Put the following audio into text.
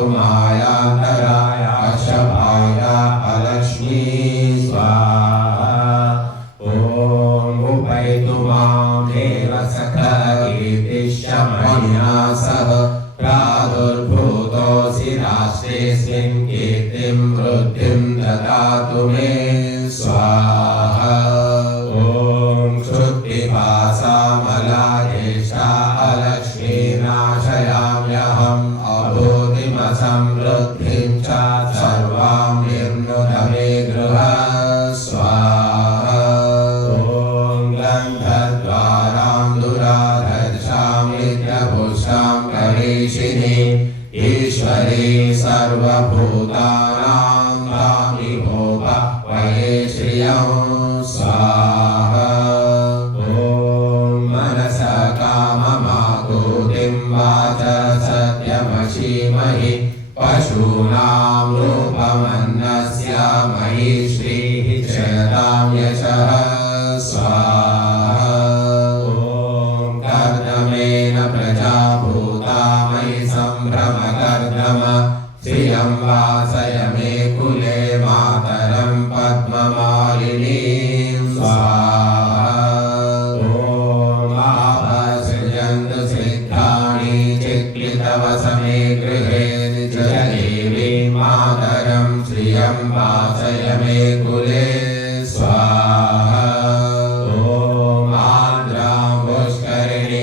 पातु मायान्तराय अशभाय अलक्ष्मी स्वाहा ॐ उपैतु मां देव सखा इति शमनिना सह प्रादुर्भूतोऽसि राष्ट्रेऽस्मिन् कीर्तिं वृद्धिं ददातु मे स्वाहा ॐ क्षुत्पिपासामलादेशा अलक्ष्मीनाशयाम्यहम् अभूतिमसमृद्धिं च सर्वां निर्नुत मे गृहा स्वाहा ॐ गन्धद्वारां दुराधर्षामित्यभुषां करीषिणि ईश्वरी सर्वभूतानां तामि भोग वये श्रियं स्वाहा ॐ मनसा काममाकुतिं वाचा सत्यमशीमहि पशूनां रूपमन्नस्य मयि श्रीः जयतां यशः स्वाहा ॐ कर्दमेन प्रजा भूता मयि सम्भ्रमकर्दम श्रियं वासय मे कुले मातरं पद्ममालिनीं स्वाहा ॐ आपसृजन्तु सिद्धानि चिक्लितवसमे गृहे जयदेवी मातरं श्रियं वासय मे कुले